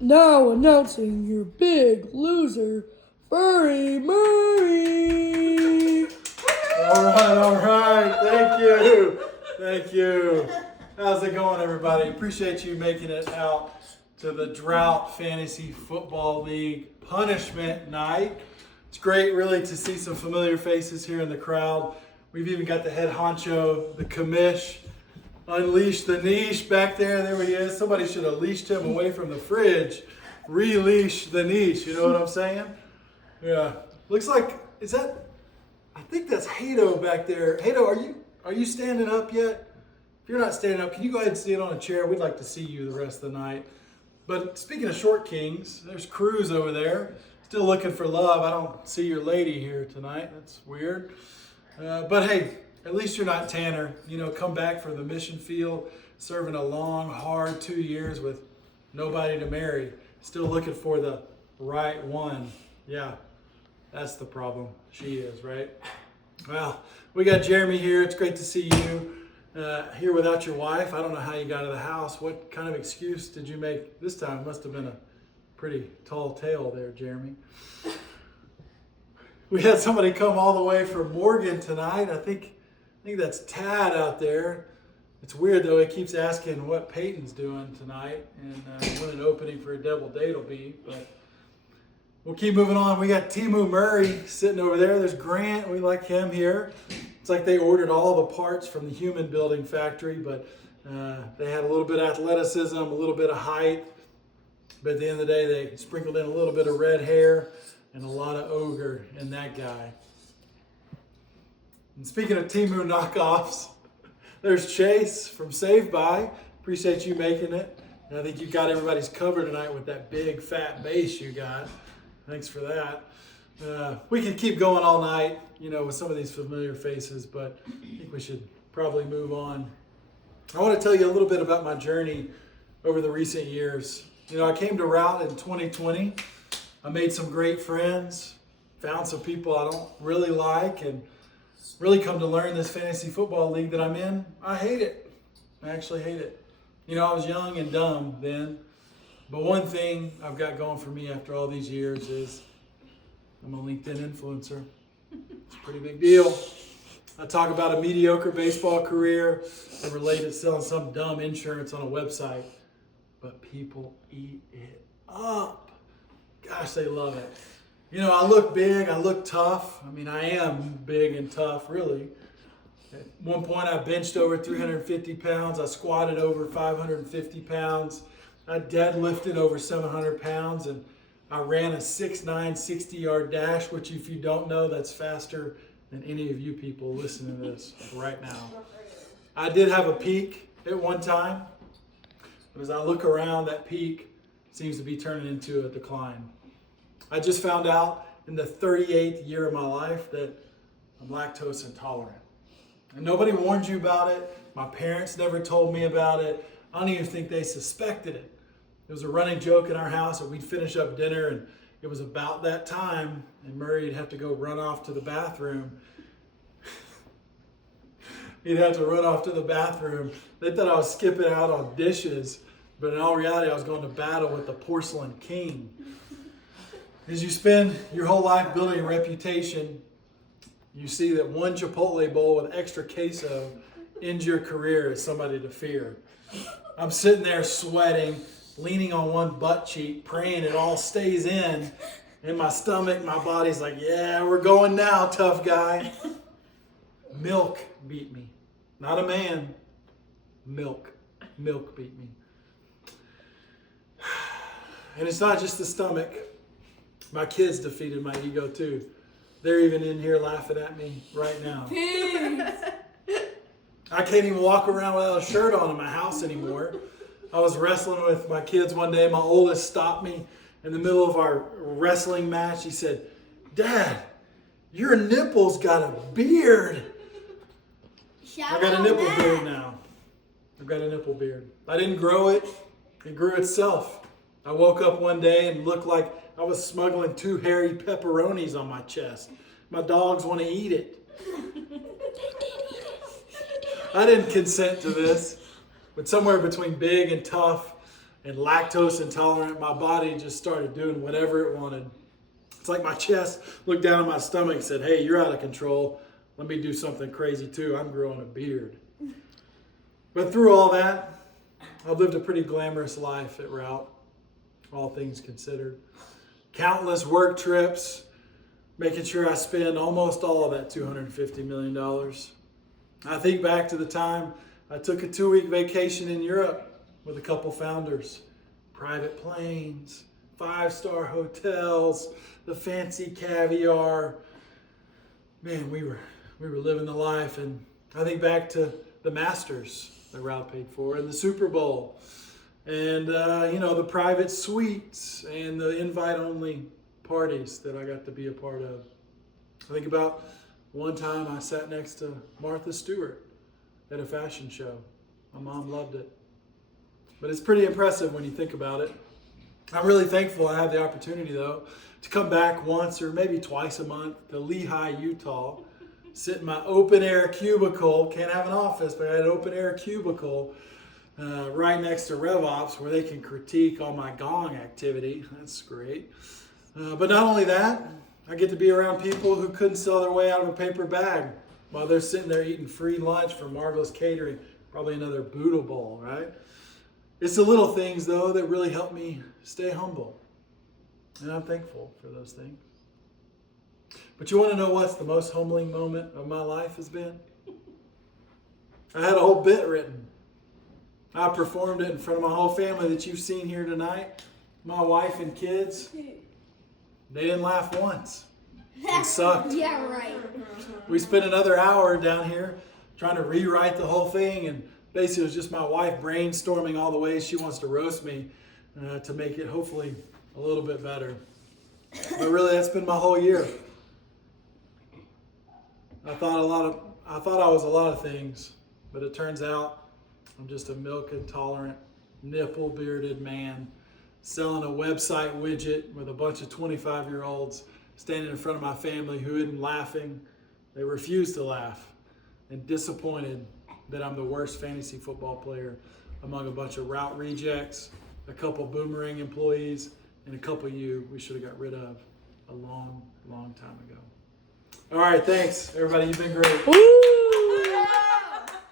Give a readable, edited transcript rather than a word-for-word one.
Now announcing your big loser, Furry Murray. All right. Thank you. How's it going, everybody? Appreciate you making it out to the Drought Fantasy Football League punishment night. It's great, really, to see some familiar faces here in the crowd. We've even got the head honcho, the commish, Unleash the Niche back there. There he is. Somebody should have leashed him away from the fridge. Releash the Niche. You know what I'm saying? Yeah. Looks like, I think that's Hato back there. Hato, are you standing up yet? If you're not standing up, can you go ahead and sit on a chair? We'd like to see you the rest of the night. But speaking of short kings, there's Cruz over there. Still looking for love. I don't see your lady here tonight. That's weird. But hey, at least you're not Tanner. Come back from the mission field, serving a long, hard 2 years with nobody to marry. Still looking for the right one. Yeah, that's the problem. She is, right? Well, we got Jeremy here. It's great to see you here without your wife. I don't know how you got out of the house. What kind of excuse did you make this time? Must have been a pretty tall tale there, Jeremy. We had somebody come all the way from Morgan tonight. I think that's Tad out there. It's weird though. He keeps asking what Peyton's doing tonight and when an opening for a double date will be. But we'll keep moving on. We got Furry Murray sitting over there. There's Grant. We like him here. It's like they ordered all the parts from the human building factory, but they had a little bit of athleticism, a little bit of height. But at the end of the day, they sprinkled in a little bit of red hair and a lot of ogre in that guy. And speaking of Timu knockoffs, there's Chase from Save By. Appreciate you making it. And I think you got everybody's covered tonight with that big fat bass you got. Thanks for that. We could keep going all night, with some of these familiar faces, but I think we should probably move on. I want to tell you a little bit about my journey over the recent years. I came to Route in 2020. I made some great friends, found some people I don't really like, and really come to learn this fantasy football league that I'm in. I hate it. I actually hate it. I was young and dumb then, but one thing I've got going for me after all these years is I'm a LinkedIn influencer. It's a pretty big deal. I talk about a mediocre baseball career and relate it to selling some dumb insurance on a website, but people eat it up. Gosh, they love it. I look big, I look tough. I am big and tough, really. At one point, I benched over 350 pounds. I squatted over 550 pounds. I deadlifted over 700 pounds, and I ran a 6'9", 60-yard dash, which if you don't know, that's faster than any of you people listening to this right now. I did have a peak at one time, but as I look around, that peak seems to be turning into a decline. I just found out in the 38th year of my life that I'm lactose intolerant. And nobody warned you about it. My parents never told me about it. I don't even think they suspected it. It was a running joke in our house that we'd finish up dinner and it was about that time and Murray'd have to go run off to the bathroom. He'd have to run off to the bathroom. They thought I was skipping out on dishes, but in all reality I was going to battle with the porcelain king. As you spend your whole life building a reputation, you see that one Chipotle bowl with extra queso ends your career as somebody to fear. I'm sitting there sweating, leaning on one butt cheek, praying it all stays in my stomach, my body's like, yeah, we're going now, tough guy. Milk beat me. Not a man. Milk. Milk beat me. And it's not just the stomach. My kids defeated my ego too. They're even in here laughing at me right now. I can't even walk around without a shirt on in my house anymore. I was wrestling with my kids one day. My oldest stopped me in the middle of our wrestling match. He said, "Dad, your nipple's got a beard." I got a nipple beard now. I've got a nipple beard. I didn't grow it. It grew itself. I woke up one day and looked like I was smuggling 2 hairy pepperonis on my chest. My dogs want to eat it. I didn't consent to this, but somewhere between big and tough and lactose intolerant, my body just started doing whatever it wanted. It's like my chest looked down at my stomach and said, hey, you're out of control. Let me do something crazy too. I'm growing a beard. But through all that, I've lived a pretty glamorous life at Route, all things considered. Countless work trips, making sure I spend almost all of that $250 million. I think back to the time I took a 2-week vacation in Europe with a couple founders. Private planes, 5-star hotels, the fancy caviar. Man, we were living the life. And I think back to the Masters that Route paid for, and the Super Bowl, and the private suites and the invite-only parties that I got to be a part of. I think about one time I sat next to Martha Stewart at a fashion show. My mom loved it. But it's pretty impressive when you think about it. I'm really thankful I have the opportunity, though, to come back once or maybe twice a month to Lehi, Utah, sit in my open-air cubicle. Can't have an office, but I had an open-air cubicle right next to RevOps where they can critique all my gong activity. That's great. But not only that, I get to be around people who couldn't sell their way out of a paper bag while they're sitting there eating free lunch from Marvelous Catering, probably another Buddha bowl, right? It's the little things, though, that really help me stay humble. And I'm thankful for those things. But you want to know what's the most humbling moment of my life has been? I had a whole bit written. I performed it in front of my whole family that you've seen here tonight. My wife and kids. They didn't laugh once. It sucked. Yeah, right. We spent another hour down here trying to rewrite the whole thing, and basically it was just my wife brainstorming all the ways she wants to roast me to make it hopefully a little bit better. But really, that's been my whole year. I thought I was a lot of things, but it turns out I'm just a milk intolerant, nipple bearded man selling a website widget with a bunch of 25-year-olds standing in front of my family who isn't laughing. They refuse to laugh and disappointed that I'm the worst fantasy football player among a bunch of Route rejects, a couple Boomerang employees, and a couple we should have got rid of a long, long time ago. All right, thanks, everybody. You've been great. Woo!